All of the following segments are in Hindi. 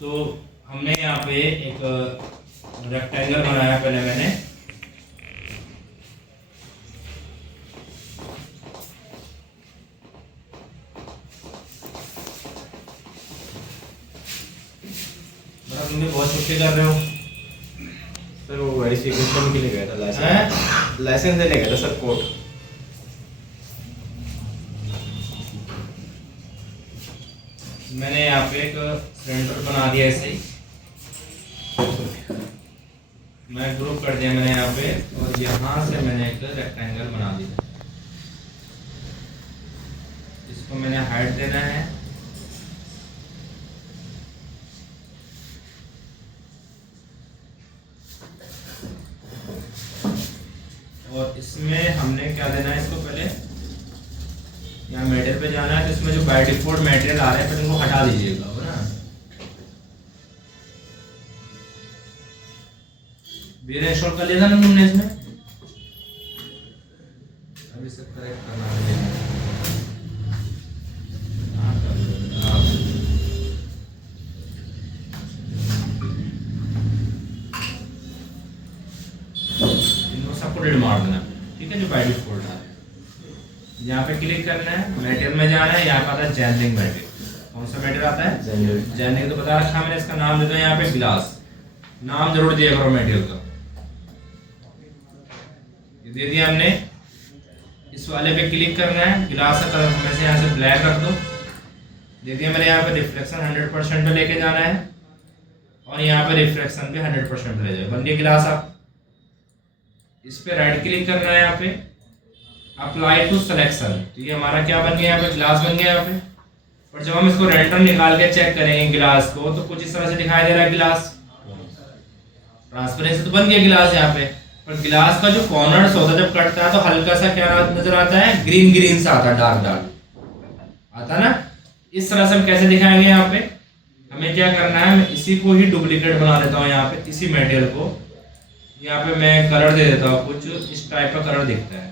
तो हमने यहाँ पे एक रेक्टेंगल बनाया पहले मैंने। तुम भी बहुत छुट्टी कर रहे हो सर। वो वेरिफिकेशन के लिए गया था, लाइसेंस लेने गया था सर कोर्ट। मैंने यहाँ पे एक सिलेंडर बना दिया ऐसे ही, मैं ग्रुप कर दिया मैंने यहाँ पे, और यहाँ से मैंने एक रेक्टेंगल बना दिया। इसको मैंने हाइट देना है, और इसमें हमने क्या देना है, इसको पहले यहाँ मटेरियल पे जाना है। तो इसमें जो बाय डिफॉल्ट मटेरियल आ रहा है फिर इनको हटा दीजिएगा, हो ना। वीर इंस्टॉल कर लिया था ना तुमने इसमें, अभी सब करेक्ट करना है। इनको सबको डिलीट मार देना, ठीक है, जो बाय डिफॉल्ट आ रहा है। यहाँ पे क्लिक करना है, मटेरियल में जाना है, यहाँ पे आता है जैनलिंग मटेरियल। कौन सा मटेरियल आता है? जैनलिंग। तो बता रखा मैंने, इसका नाम देता हूँ यहाँ पे ग्लास। नाम जरूर दिया करो मटेरियल का। ये दे दिया हमने। इस वाले पे क्लिक करना है, ग्लास का कलर में से यहाँ से ब्लैक रख दो। दे दिया मैंने। यहाँ पे रिफ्लेक्शन 100% पे लेके जाना है, और यहाँ पे रिफ्लेक्शन पे 100% पे ले जाओ। बन गया ग्लास। आप इस पे राइट क्लिक करना है, यहाँ पे अप्लाई टू सिलेक्शन। तो ये हमारा क्या बन गया, यहाँ पे ग्लास बन गया यहाँ पे। और जब हम इसको रेंडर निकाल के चेक करेंगे ग्लास को, तो कुछ इस तरह से दिखाई दे रहा है ग्लास। ट्रांसपेरेंसी तो बन गया ग्लास यहाँ पे, पर ग्लास का जो कॉर्नर्स होता है जब कटता है तो हल्का सा क्या नजर आता है, ग्रीन ग्रीन सा आता है, डार्क डार्क आता है ना। इस तरह से हम कैसे दिखाएंगे, यहाँ पे हमें क्या करना है, मैं इसी को ही डुप्लीकेट बना देता हूँ यहाँ पे, इसी मटेरियल को। यहाँ पे मैं कलर दे देता हूँ, कुछ इस टाइप का कलर दिखता है।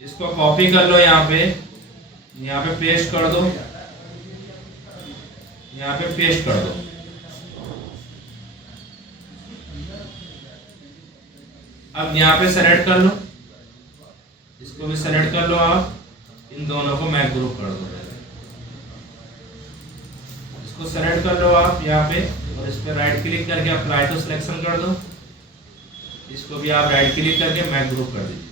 इसको कॉपी कर लो, यहाँ पे पेस्ट कर दो, यहाँ पे पेस्ट कर दो। अब यहाँ पे सेलेक्ट कर लो, इसको भी सेलेक्ट कर लो आप। इन दोनों को मैं ग्रुप कर दो। इसको सेलेक्ट कर लो आप यहाँ पे, और इस पे राइट क्लिक करके अप्लाई टू सिलेक्शन कर दो। इसको भी आप राइट क्लिक करके मैं ग्रुप कर दीजिए,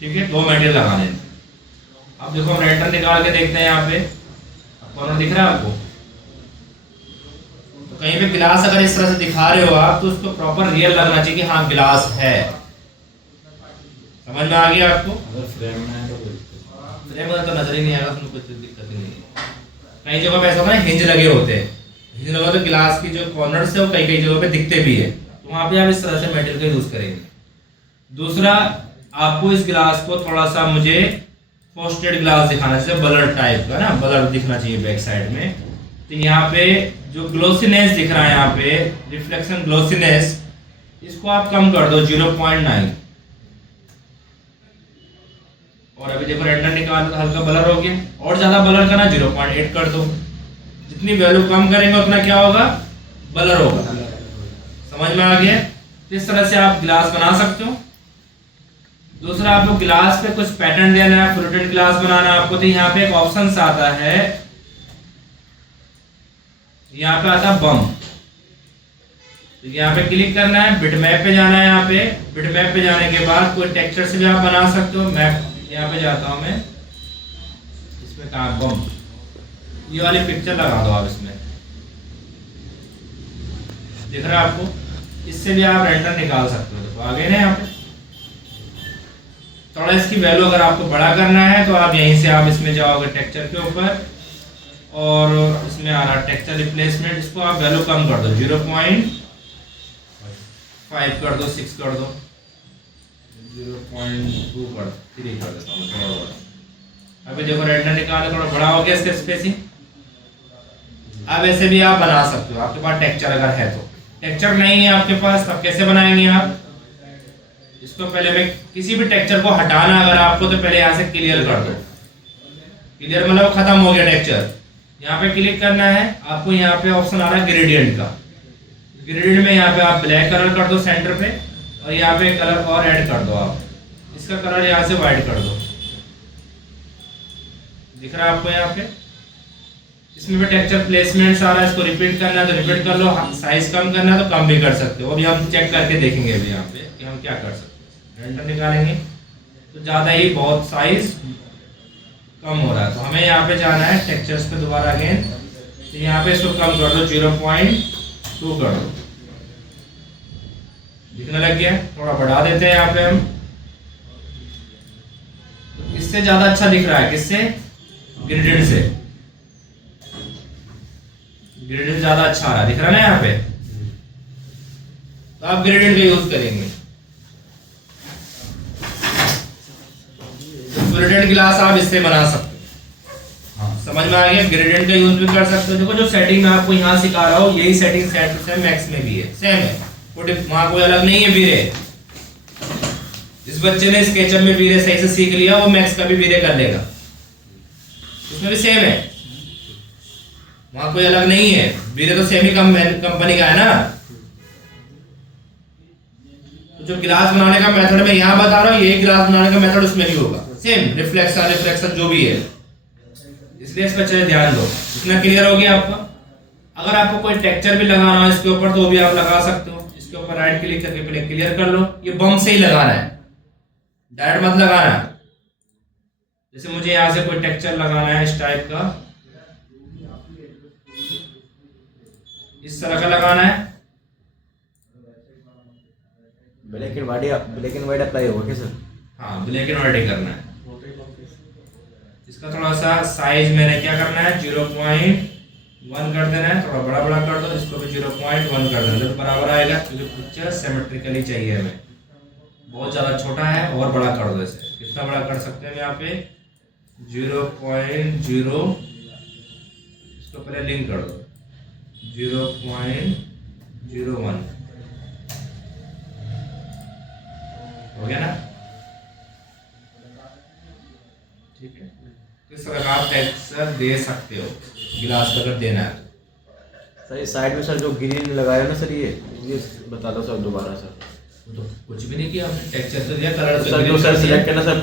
ठीक है। दो मटेरियल लगाने हैं। अब देखो हम रेंडर निकाल के देखते हैं, यहाँ पे कॉर्नर दिख रहा है आपको। तो कहीं पे ग्लास अगर इस तरह से दिखा रहे हो आप, तो उसको प्रॉपर रियल लगना चाहिए कि हाँ ग्लास है। समझ में आ गया आपको? अगर फ्रेम में है तो फ्रेम में तो नजर ही नहीं आएगा, उसमें कुछ दिक्कत नहीं है। कई जगह पे ऐसा होता है हिंज लगे होते हैं, हिंज लगा तो ग्लास की जो कॉर्नर्स है वो कई कई जगह पे दिखते भी है, तो वहां पे आप इस तरह से मटेरियल का यूज करेंगे। दूसरा, आपको इस ग्लास को थोड़ा सा मुझे फ्रॉस्टेड ग्लास दिखाना चाहिए, ब्लर टाइप का ना, ब्लर दिखना चाहिए बैक साइड में। तो यहाँ पे जो ग्लोसीनेस दिख रहा है, यहाँ पे रिफ्लेक्शन ग्लोसीनेस, इसको आप कम कर दो 0.9। और अभी देखो रेंडर निकाल तो हल्का ब्लर हो गया, और ज्यादा ब्लर करना 0.8 कर दो। जितनी वैल्यू कम करेंगे उतना क्या होगा, ब्लर होगा। समझ में आ गया? तो इस तरह से आप ग्लास बना सकते हो। दूसरा, आपको ग्लास पे कुछ पैटर्न देना है, फ्लोटेड ग्लास बनाना है आपको, तो यहाँ पे एक ऑप्शन आता है, यहाँ पे आता है बम। तो यहाँ पे क्लिक करना है, बिटमैप पे जाना है। यहाँ पे बिटमैप पे जाने के बाद कोई टेक्सचर से भी आप बना सकते हो। मैप यहाँ पे जाता हूँ मैं, इसमें कहा बम, ये वाली पिक्चर लगा दो आप इसमें, दिख रहा है आपको। इससे भी आप रेंडर निकाल सकते हो। तो आगे ना यहाँ पे थोड़ा इसकी वैल्यू अगर आपको बड़ा करना है तो आप यहीं से आप इसमें जाओगे टेक्सचर के ऊपर, और इसमें आ रहा टेक्सचर रिप्लेसमेंट, इसको आप वैल्यू कम कर दो, 0.5 कर दो, 6 कर दो, 0.2 कर 3 कर देता हूँ थोड़ा बड़ा। अभी देखो रेंडर निकाला, थोड़ा बड़ा हो गया इसका स्पेसिंग, अब ऐसे भी आप बना सकते हो, आपके पास टेक्सचर अगर है तो। टेक्सचर नहीं है आपके पास, तब कैसे बनाएंगे आप? इसको पहले मैं किसी भी टेक्सचर को हटाना अगर आपको, तो पहले यहाँ से क्लियर कर दो। क्लियर मतलब खत्म हो गया टेक्सचर। यहाँ पे क्लिक करना है आपको, यहाँ पे ऑप्शन आ रहा है ग्रेडियंट का। ग्रेडियंट में यहाँ पे आप ब्लैक कलर कर दो सेंटर पे, और यहाँ पे कलर और ऐड कर दो आप। इसका कलर यहाँ से व्हाइट कर दो, दिख रहा है आपको यहाँ पे। इसमें भी टेक्सचर प्लेसमेंट आ रहा है, इसको रिपीट करना है तो रिपीट कर लो, साइज कम करना है तो कम भी कर सकते हो। अभी हम चेक करके देखेंगे अभी यहाँ पे कि हम क्या कर सकते हैं। रेंडर निकालेंगे तो ज़्यादा ही बहुत साइज कम हो रहा है, तो हमें यहाँ पे जाना है टेक्सचर्स पे दोबारा अगेन। तो यहाँ पे इसको कम कर दो, 0.2 कर दो, दिखने लग गया। थोड़ा बढ़ा देते हैं यहाँ पे हम, तो इससे ज्यादा अच्छा दिख रहा है। किससे? ग्रेडियंट से। ग्रेडियंट ज्यादा अच्छा आ रहा है, दिख रहा है ना यहाँ पे। तो आप ग्रेडियंट का यूज करेंगे। तो ग्रेडियंट गिलास आप इससे बना सकते हो। हाँ, समझ में आ गया। ग्रेडियंट का यूज भी कर सकते हो। देखो जो सेटिंग मैं आपको यहाँ सिखा रहा हूँ, यही सेटिंग सेम मैक्स में भी है, सेम है, वहां कोई अलग नहीं है। वीरे, जिस बच्चे ने स्केचअप में वीरे सही से सीख लिया, वो मैक्स का भी वीरे कर लेगा, उसमें भी सेम है, वहां कोई अलग नहीं है। वीरे तो सेम ही कंपनी का है ना। तो जो गिलास बनाने का मेथड मैं यहाँ बता रहा हूँ, यही गिलास बनाने का मेथड उसमें भी होगा, सेम रिफ्लेक्शन जो भी है। इसलिए इस पर अच्छे ध्यान दो। इतना क्लियर हो गया आपका? अगर आपको कोई टेक्सचर भी लगाना हो इसके ऊपर, तो भी आप लगा सकते हो। इसके ऊपर राइट क्लिक करके पहले क्लियर कर लो। ये बम से ही लगाना है, डायरेक्ट मत लगाना। जैसे मुझे यहां से कोई टेक्सचर लगाना है इस टाइप का, इस तरह का लगाना है। ब्लैक एंड व्हाइट अप्लाई होगा क्या सर? हाँ, ब्लैक एंड व्हाइट ही करना है। इसका थोड़ा सा साइज मैंने क्या करना है, 0.1 कर देना है। थोड़ा बड़ा बड़ा कर दो, इसको भी 0.1 कर देना, तो बराबर आएगा, क्योंकि पिक्चर सिमेट्रिकली चाहिए हमें। बहुत ज़्यादा छोटा है, और बड़ा कर दो इसे। कितना बड़ा कर सकते हैं यहाँ पे? 0.0, इसको पहले लिंक कर दो, 0.01 हो गया ना? ठीक है। किस तरह का आप टेक्सचर दे सकते हो गिलास का, अगर देना है सर। ये साइड में सर जो ग्रीन लगाया ना सर, ये बता दो सर दोबारा सर। तो कुछ भी नहीं किया आपने, टेक्सचर तो दिया, कलर सर जो सर सिलेक्ट करना सर।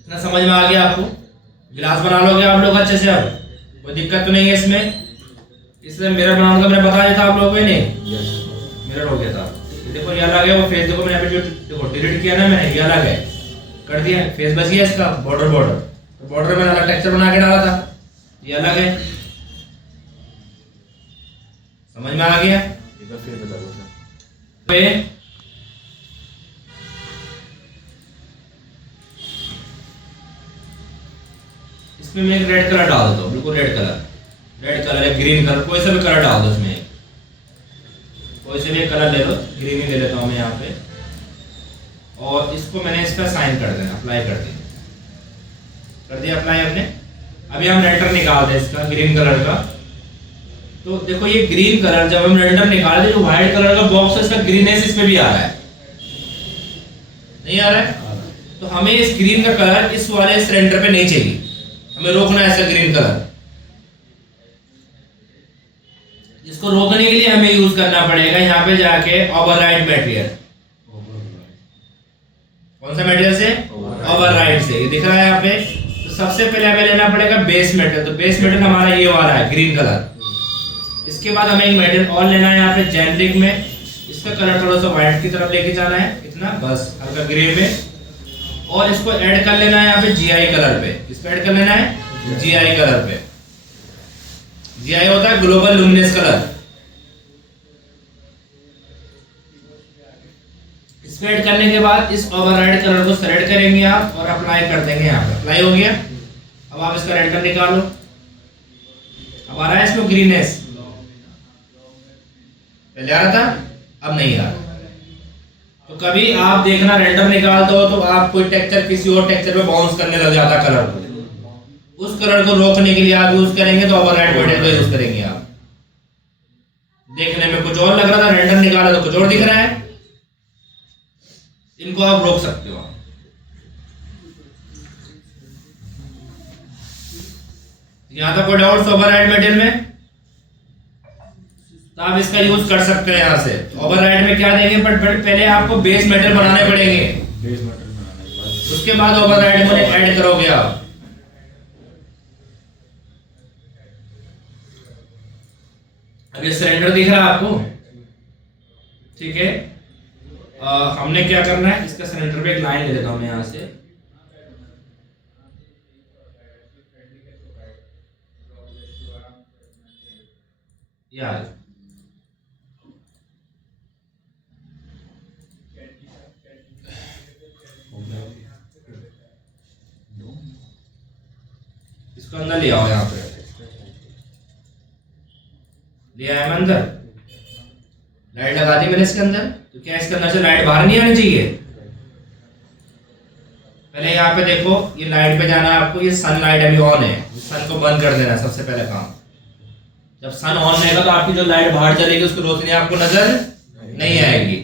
इतना समझ में आ गया आपको? गिलास बना लोगे आप लोग अच्छे से, अब कोई दिक्कत तो नहीं है इसमें। इसलिए मिरर बनाने का मैंने बता दिया था आप लोगों ने, मिरर हो गया था। देखो ये अलग है, वो फेस देखो मैंने अभी जो देखो डिलीट किया ना मैंने, ये अलग है, कर दिया। फेस बच गया इसका, बॉर्डर तो बॉर्डर में अलग टेक्सचर बना के डाला था, ये अलग है। समझ में आ गया? एक बार फिर बता दो सर। इसमें मैं एक रेड कलर डाल देता हूँ, बिल्कुल रेड कलर है, ग्रीन कलर, कोई सा भी कलर डाल दो इसमें। कोई से भी कलर ले लो, ग्रीन ही ले लेता हूँ मैं यहाँ पे। और इसको मैंने इस पर साइन कर देना, अप्लाई कर दिया अप्लाई हमने। अभी हम रेंडर निकाल दें इसका ग्रीन कलर का। तो देखो ये ग्रीन कलर जब हम रेंडर निकाल दे, जो व्हाइट कलर का बॉक्स है इसका ग्रीनेस इसमें भी आ रहा है, नहीं आ रहा है? तो हमें इस ग्रीन का कलर इस वाले इस रेंडर पे नहीं चाहिए, हमें रोकना है ऐसा ग्रीन कलर। इसको रोकने के लिए हमें यूज करना पड़ेगा यहाँ पे जाके ओवरराइड मटेरियल। कौन सा मटेरियल से? ओवरराइड से। ये दिख रहा है यहाँ पे। तो सबसे पहले हमें लेना पड़ेगा बेस मटेरियल। तो बेस मटेरियल हमारा ये वाला है, ग्रीन कलर। इसके बाद हमें एक मटेरियल और लेना है यहाँ पे जेनेरिक में। इसका कलर थोड़ा सा व्हाइट की तरफ लेके जाना है, इतना बस, हल्का ग्रे में। और इसको ऐड कर लेना है यहाँ पे जीआई कलर पे। इस पे ऐड कर लेना है जीआई कलर पे। जीआई होता है ग्लोबल लुमिनेंस कलर। इसमें ऐड करने के बाद इस ओवरराइड कलर को सेलेक्ट करेंगे आप और अप्लाई कर देंगे यहाँ पे। अप्लाई हो गया। अब आप इसका रेंडर निकालो। अब आ रहा है इसमें ग्रीनेस, पहले आ रहा था, अब नहीं आ रहा। तो कभी आप देखना रेंडर निकालते हो तो आप कोई टेक्सचर किसी और टेक्सचर पे बाउंस करने लग जाता कलर को। उस कलर को रोकने के लिए आप यूज करेंगे तो ओवरराइड मटेरियल का यूज करेंगे आप। देखने में कुछ और लग रहा था, रेंडर निकाला तो कुछ और दिख रहा है, इनको आप रोक सकते हो। यहां तक कोई डाउट ओवरराइड मटेरियल में? तो आप इसका यूज कर सकते हैं यहां से। ओवरराइड में क्या देंगे, बट पहले आपको बेस मटेरियल बनाने पड़ेंगे, बेस मटेरियल बनाने के बाद उसके बाद ओवरराइड में ऐड करोगे आप। अब ये सिलेंडर दिख रहा है आपको, ठीक है। हमने क्या करना है, इसका सिलेंडर पे एक लाइन ले लेता हूं मैं यहां से। यार इसको अंदर ले आओ, यहाँ पे ले आया मैं अंदर, लाइट लगा दी मैंने इसके अंदर। तो क्या इसके अंदर से लाइट बाहर नहीं आनी चाहिए? पहले यहाँ पे देखो, ये लाइट पे जाना है आपको, ये सन लाइट अभी ऑन है, सन को बंद कर देना है सबसे पहले काम। जब सन ऑन रहेगा तो आपकी जो लाइट बाहर चलेगी उसकी रोशनी आपको नजर नहीं आएगी।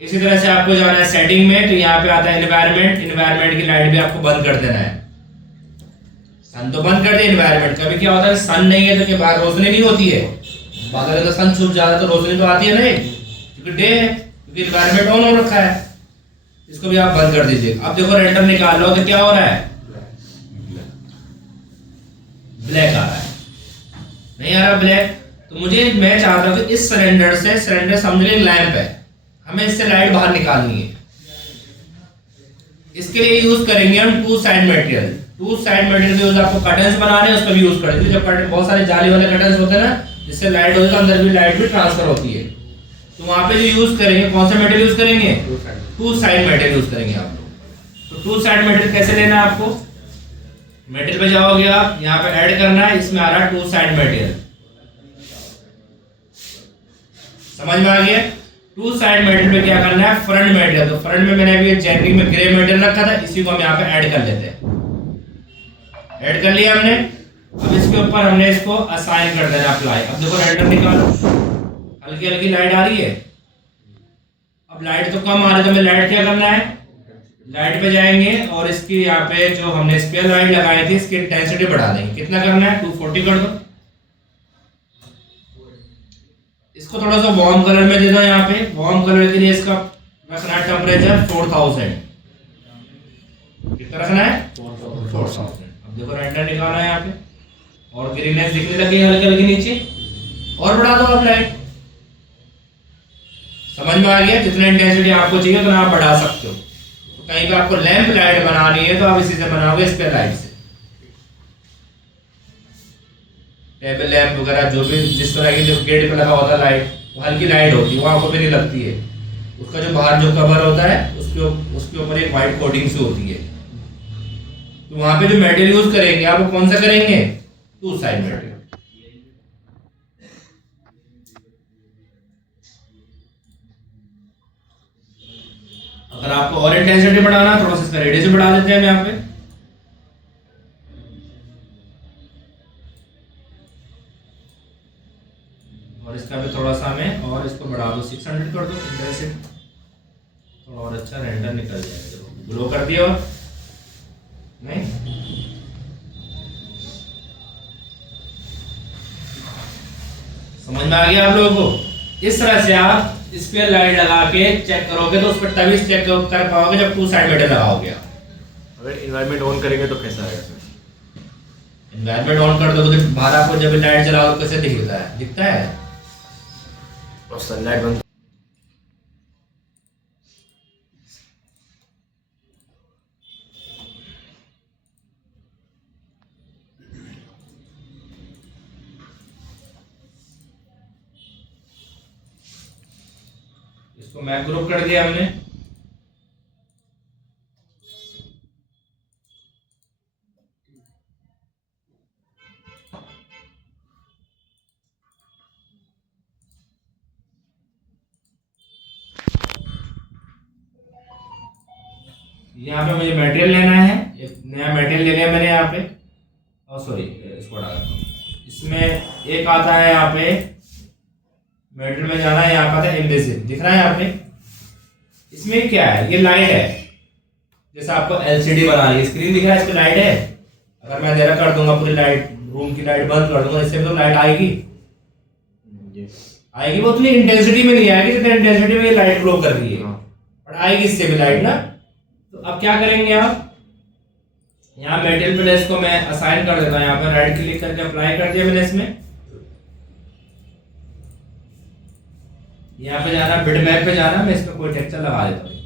इसी तरह से आपको जाना है सेटिंग में, तो यहाँ पे आता है एनवायरनमेंट, एनवायरनमेंट की लाइट भी आपको बंद कर देना है। सन तो बंद कर दे एनवायरनमेंट। कभी क्या होता है, सन नहीं है तो क्या बाहर रोशनी नहीं होती है? बादल का सन छुप जाता है तो रोशनी तो आती है नहीं, क्योंकि डे है, क्योंकि एनवायरनमेंट ऑन हो रखा है। इसको भी आप बंद कर दीजिए। अब देखो रेंडर निकाल लो तो क्या हो रहा है, ब्लैक आ रहा है, नहीं आ रहा ब्लैक। तो मुझे, मैं चाहता हूँ कि इस सिलेंडर से, सिलेंडर समझ लीजिए लैंप है, हमें इससे लाइट बाहर निकालनी है। इसके लिए यूज करेंगे हम two side material. Two side material use आपको कर्टन्स बनाने हैं, उस पर भी यूज करेंगे। जब बहुत सारे जाली वाले कर्टन्स होते हैं ना, जिससे लाइट होती है तो अंदर भी लाइट भी ट्रांसफर होती है, तो वहां पे जो यूज करेंगे, कौन सा मटेरियल यूज करेंगे? टू साइड मटेरियल यूज करेंगे आप लोग। तो टू साइड मटेरियल कैसे लेना है आपको? मटेरियल पे जाओगे आप, यहाँ पे ऐड करना है, इसमें आ रहा है टू साइड मटेरियल, समझ में आ गया? टू साइड मटेरियल पे क्या करना है, फ्रंट मटेरियल। तो फ्रंट में मैंने अभी जेनरिक में ग्रे मटेरियल रखा था, इसी को हम यहाँ पे ऐड कर लेते हैं। ऐड कर लिया हमने। अब इसके ऊपर हमने इसको असाइन कर देना, अप्लाई। अब देखो रेंडर निकालो, हल्की हल्की लाइट आ रही है। अब लाइट तो कम आ रही है, तो हमें लाइट क्या करना है, लाइट पे जाएंगे और इसकी यहाँ पे जो हमने स्पेयर लाइट लगाई थी, इसकी इंटेंसिटी बढ़ा देंगे। कितना करना है, 240 कर दो। इसको थोड़ा सा वार्म कलर में दे दो। यहाँ पे वार्म कलर के लिए इसका रखना है टेम्परेचर 4000। कितना रखना है, 4000। अब देखो रेंडर निकाला है यहाँ पे, और ग्रीननेस दिखने लगी है हल्की हल्की नीचे, और बढ़ा दो आप लाइट। समझ में आ गया? जितना इंटेंसिटी आपको चाहिए उतना आप बढ़ा सकते हो। तो कहीं पे आपको लैंप लाइट बनानी है तो आप इसी से बनाओगे, स्पेयर लाइट से। टेबल लैंप वगैरह जो भी, जिस तरह की जो गेट पे लगा होता है लाइट, वो हल्की लाइट होती है, वो आंखों पे नहीं लगती है। उसका जो बाहर जो कवर होता है, उसके ऊपर एक व्हाइट कोटिंग सी होती है। तो वहां पे जो मटेरियल यूज करेंगे आप, वो कौन सा करेंगे, टू साइड मटेरियल। अगर आपको और इंटेंसिटी बढ़ाना है, थोड़ा सा इसका रेडियस बढ़ा देते हैं हम यहाँ पे। और इसका भी थोड़ा सा हमें, और इसको बढ़ा दो, 600 कर दो इंटेंसिटी, थोड़ा और अच्छा रेंडर निकल जाएगा। देखो ग्लो कर दिया, और नहीं समझ में आ गया आप लोगों को? इस तरह से आप स्पेयर लाइट लगा के चेक करोगे तो उस पर तभी चेक कर पाओगे जब टू साइड मटेरियल लगाओगे आप। अगर इन्वायरमेंट ऑन करेंगे तो कैसा आएगा सर? इन्वायरमेंट ऑन कर दोगे तो बाहर आपको जब लाइट जलाओ तो कैसे दिखता है, दिखता है? और सनलाइट बंद। इसको मैप ग्रुप कर दिया हमने। यहाँ पे मुझे मटेरियल लेना है, एक नया मटेरियल ले लिया मैंने यहाँ पे, सॉरी इसको हटा देता हूँ। इसमें एक आता है यहाँ पे मेटल में जाना है, यहाँ का था इनविजिबल दिख रहा है यहाँ पे। इसमें क्या है, ये लाइट है, जैसे आपको एलसीडी बना रही है, स्क्रीन दिख रहा है, इस पे लाइट है। अगर मैं अंधेरा कर दूंगा, पूरी लाइट रूम की लाइट बंद कर दूंगा, इससे तो लाइट आएगी आएगी, वो उतनी इंटेंसिटी में नहीं आएगी जितनी इंटेंसिटी में ये लाइट ग्लो कर रही है, और आएगी इससे भी लाइट ना। तो अब क्या करेंगे आप, यहाँ मेटल प्लेस को मैं असाइन कर देता हूँ, यहाँ पे राइट क्लिक करके अप्लाई कर दिया मैंने इसमें। यहाँ पे जाना, बिटमैप पे जाना, मैं इसमें कोई टेक्सचर लगा देता हूँ।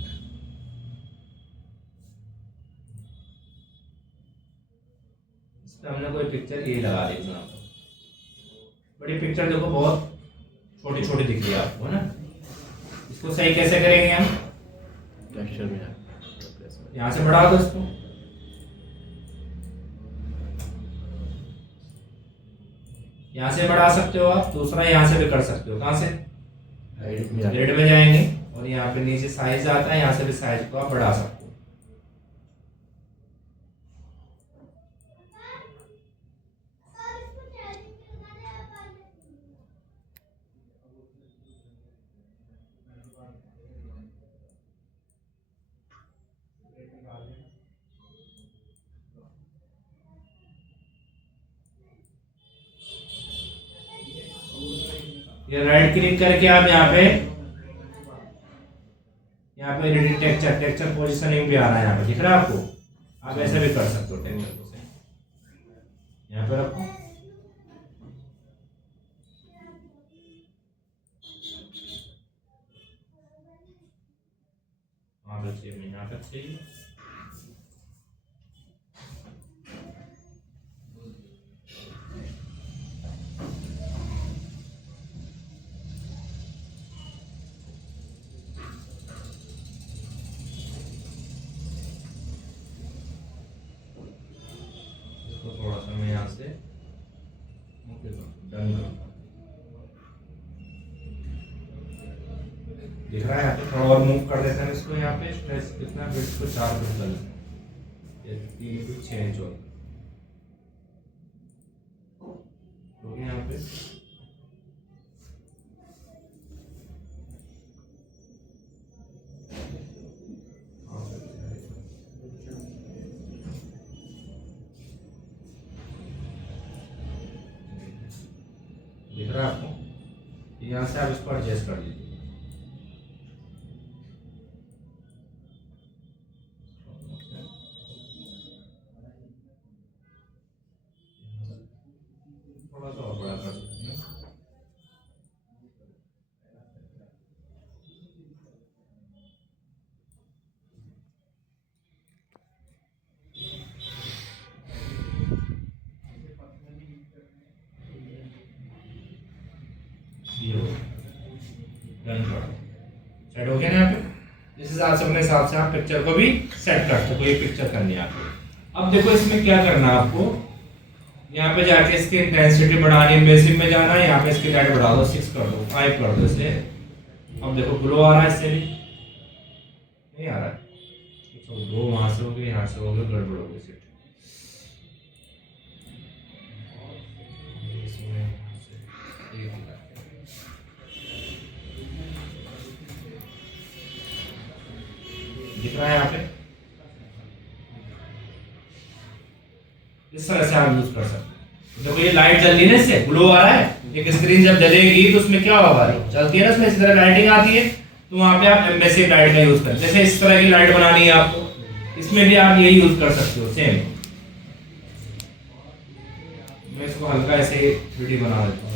इस पे हमने कोई पिक्चर ये लगा दी यहाँ पर, बड़ी पिक्चर देखो बहुत छोटी छोटी दिख रही है आपको, है ना। इसको सही कैसे करेंगे हम, टेक्सचर में यहाँ से बढ़ा दो इसको, यहाँ से बढ़ा सकते हो आप, दूसरा यहाँ से भी कर सकते हो। कहाँ से, ग्रिड में जाएंगे और यहाँ पे नीचे साइज आता है, यहाँ से भी साइज को आप बढ़ा सकते हो। ये राइट क्लिक करके आप यहाँ पे एडिट टेक्सचर पोजीशनिंग भी आ रहा है, यहाँ पे दिख रहा है आपको। आप ऐसे भी कर सकते हो, टेक्सचर को यहाँ पे रखो, वहाँ पे चाहिए, यहाँ पे चाहिए। थोड़ा सा मैं यहाँ से डन करता हूँ, दिख रहा है यहाँ पे। थोड़ा और मूव कर देते हैं इसको, यहाँ पे स्ट्रेस कितना बिट्स को 4 बिट कर लेते हैं, ये 3 बिट 6 इंच होगा तो यहाँ पे दिख रहा है आपको। यहाँ से आप इसको एडजस्ट कर लीजिए। थोड़ा सा और बड़ा कर सकते हैं। डन कर सेट हो गया ना यहाँ पे। इस हिसाब से अपने हिसाब से आप पिक्चर को भी सेट कर सकते हो, ये पिक्चर करनी है आपको। अब देखो इसमें क्या करना है आपको, यहाँ पे जाके इसकी इंटेंसिटी बढ़ानी है, बेसिक में जाना है, यहाँ पे इसकी लाइट बढ़ा दो, 6 कर दो, 5 कर दो इसे। अब देखो ग्लो आ रहा है, इससे भी नहीं आ रहा है, तो ग्लो वहां से हो गया, यहाँ से हो गया, गड़बड़ हो गई सेट। दिख रहा है यहाँ पे, इस तरह से आप यूज कर सकते हैं। देखो ये लाइट जल रही है ना, इससे ग्लो आ रहा है। एक स्क्रीन जब जलेगी तो उसमें क्या होगा, चलती है ना, उसमें इस तरह लाइटिंग आती है, तो वहां पे आप एम्बेसिव लाइट का यूज करें। जैसे इस तरह की लाइट बनानी है आपको, इसमें भी आप यही यूज कर सकते हो सेम। मैं इसको हल्का ऐसे 3D बना देता हूँ।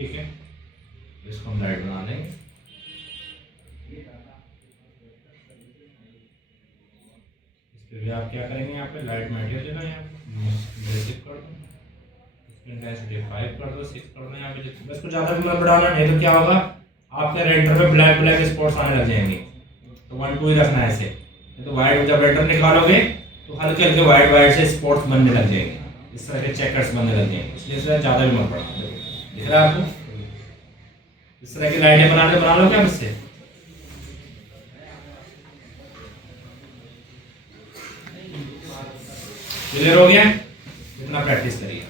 ठीक है, इसको हम लाइट बना देंगे। इसके लिए आप क्या करेंगे, यहाँ पे लाइट मटेरियल लेना है, बेसिक कर दो, इंटेंसिटी 5 कर दो, 6 कर दो यहाँ पे। बस कुछ ज़्यादा भी मत बढ़ाना, नहीं तो क्या होगा आपके रेंडर पे ब्लैक ब्लैक स्पॉट्स आने लग जाएंगे। तो 1 2 ही रखना है ऐसे, नहीं तो वाइट जब रेंडर निकालोगे तो हल्के हल्के वाइट वाइट से स्पॉट्स बनने लग जाएंगे, इस तरह के चेकर्स बनने लग जाएंगे। इसलिए इसमें ज़्यादा भी मत बढ़ाना। दिख रहा है आपको? इस तरह की लाइटें बना लो क्या इससे। क्लियर हो गया? इतना प्रैक्टिस करिए।